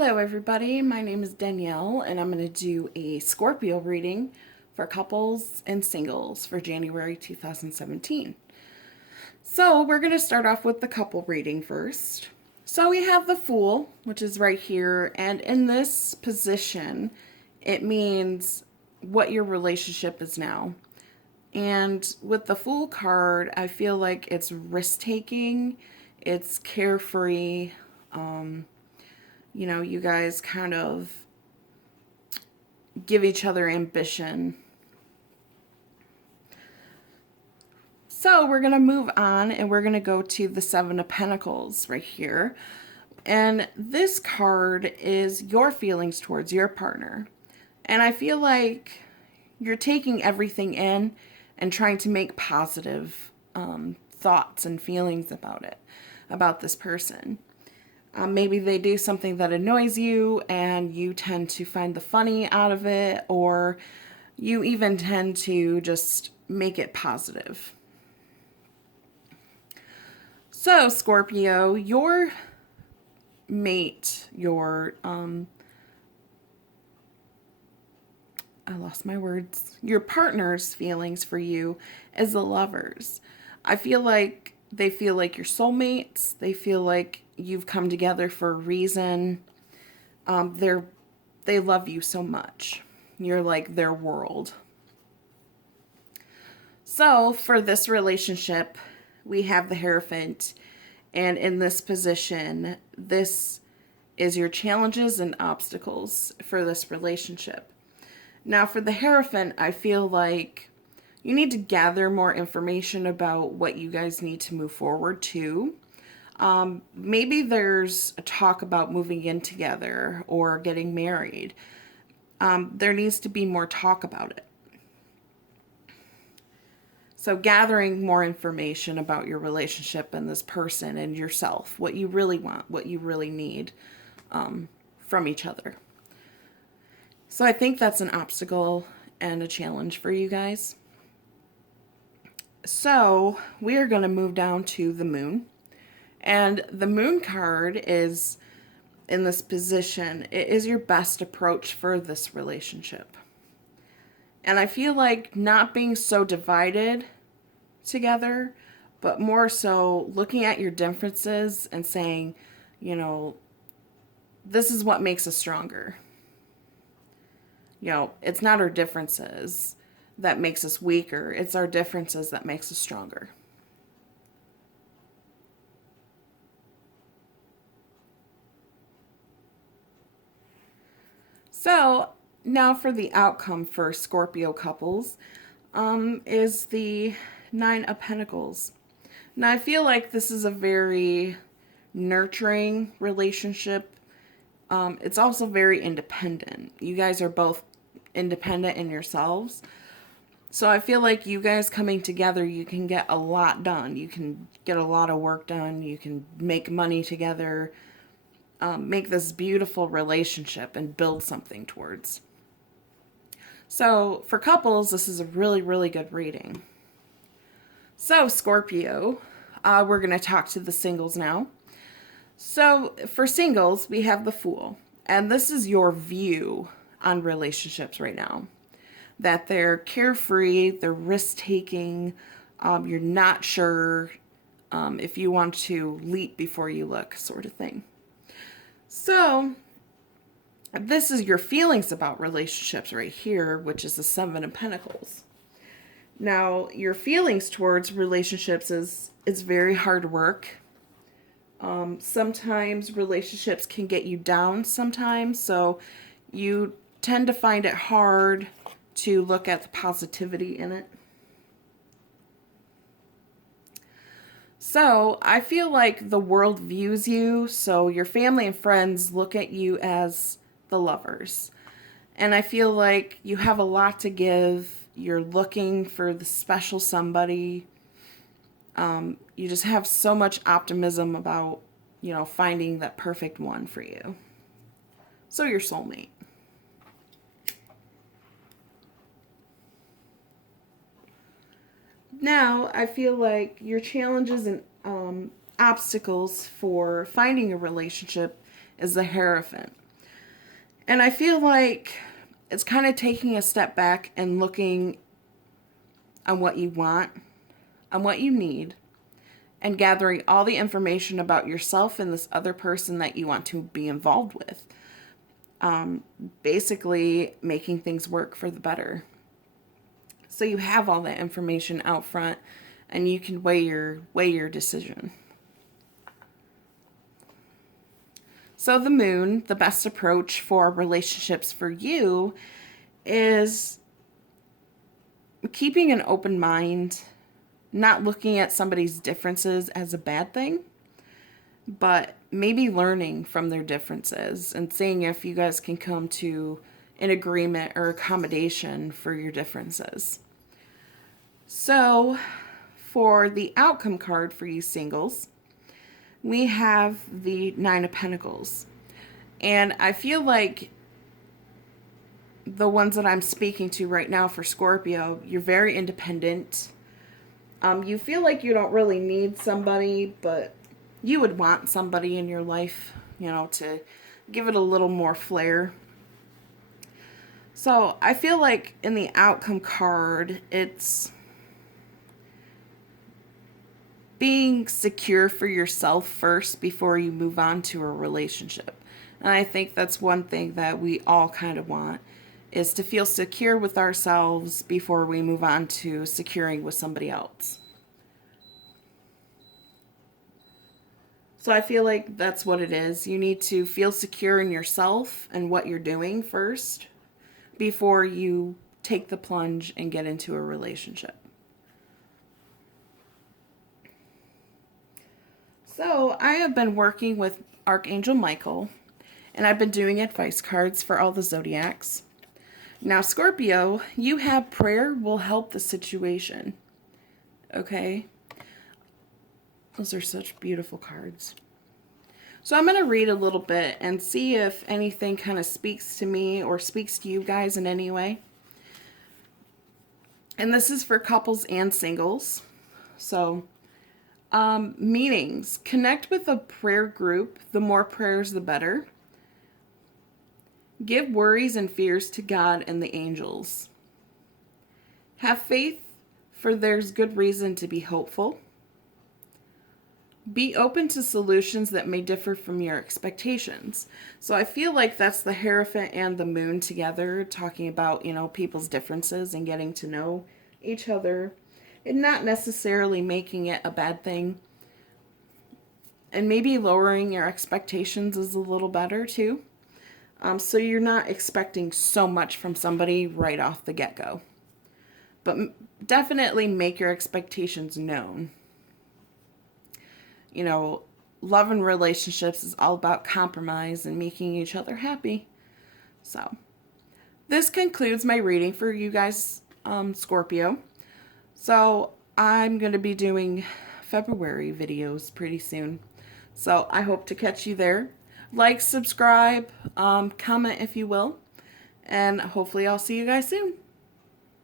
Hello everybody, my name is Danielle and I'm going to do a Scorpio reading for couples and singles for January 2017. So we're going to start off with the couple reading first. So we have the Fool, which is right here, and in this position it means what your relationship is now. And with the Fool card, I feel like it's risk-taking, it's carefree, you guys kind of give each other ambition. So we're going to move on and we're going to go to the Seven of Pentacles right here. And this card is your feelings towards your partner. And I feel like you're taking everything in and trying to make positive thoughts and feelings about it, about this person. Maybe they do something that annoys you and you tend to find the funny out of it, or you even tend to just make it positive. So, Scorpio, your mate, your your partner's feelings for you is the Lovers. I feel like they feel like you're soulmates. They feel like you've come together for a reason. They love you so much. You're like their world. So for this relationship, we have the Hierophant, and in this position, this is your challenges and obstacles for this relationship. Now for the Hierophant, I feel like you need to gather more information about what you guys need to move forward to. Maybe there's a talk about moving in together or getting married. There needs to be more talk about it. So gathering more information about your relationship and this person and yourself, what you really want, what you really need from each other. So I think that's an obstacle and a challenge for you guys. So we are going to move down to the Moon. And the Moon card is in this position. It is your best approach for this relationship. And I feel like not being so divided together, but more so looking at your differences and saying, this is what makes us stronger. It's not our differences that makes us weaker. It's our differences that makes us stronger. So now for the outcome for Scorpio couples is the Nine of Pentacles. Now I feel like this is a very nurturing relationship. It's also very independent. You guys are both independent in yourselves. So I feel like you guys coming together, you can get a lot done. You can get a lot of work done. You can make money together, make this beautiful relationship and build something towards. So for couples, this is a really, really good reading. So Scorpio, we're going to talk to the singles now. So for singles, we have the Fool. And this is your view on relationships right now. That they're carefree, they're risk-taking, you're not sure if you want to leap before you look, sort of thing. So this is your feelings about relationships right here, which is the Seven of Pentacles. Now, your feelings towards relationships is very hard work. Sometimes relationships can get you down sometimes, so you tend to find it hard to look at the positivity in it. So I feel like the world views you, so your family and friends look at you as the Lovers. And I feel like you have a lot to give. You're looking for the special somebody. You just have so much optimism about, finding that perfect one for you. So your soulmate. Now, I feel like your challenges and obstacles for finding a relationship is the Hierophant. And I feel like it's kind of taking a step back and looking on what you want, on what you need, and gathering all the information about yourself and this other person that you want to be involved with. Basically, making things work for the better. So you have all that information out front, and you can weigh your decision. So the moon, the best approach for relationships for you is keeping an open mind, not looking at somebody's differences as a bad thing, but maybe learning from their differences and seeing if you guys can come to an agreement or accommodation for your differences. So, for the outcome card for you singles, we have the Nine of Pentacles. And I feel like the ones that I'm speaking to right now for Scorpio, you're very independent. You feel like you don't really need somebody, but you would want somebody in your life, to give it a little more flair. So I feel like in the outcome card, it's being secure for yourself first before you move on to a relationship. And I think that's one thing that we all kind of want, is to feel secure with ourselves before we move on to securing with somebody else. So I feel like that's what it is. You need to feel secure in yourself and what you're doing first before you take the plunge and get into a relationship. So I have been working with Archangel Michael, and I've been doing advice cards for all the zodiacs. Now, Scorpio, you have prayer will help the situation. Okay? Those are such beautiful cards. So I'm going to read a little bit and see if anything kind of speaks to me or speaks to you guys in any way. And this is for couples and singles. So, meanings. Connect with a prayer group. The more prayers, the better. Give worries and fears to God and the angels. Have faith, for there's good reason to be hopeful. Be open to solutions that may differ from your expectations. So I feel like that's the Hierophant and the Moon together, talking about, people's differences and getting to know each other and not necessarily making it a bad thing. And maybe lowering your expectations is a little better too. So you're not expecting so much from somebody right off the get-go. But definitely make your expectations known. Love and relationships is all about compromise and making each other happy. So, this concludes my reading for you guys, Scorpio. So, I'm going to be doing February videos pretty soon. So, I hope to catch you there. Like, subscribe, comment if you will. And hopefully I'll see you guys soon.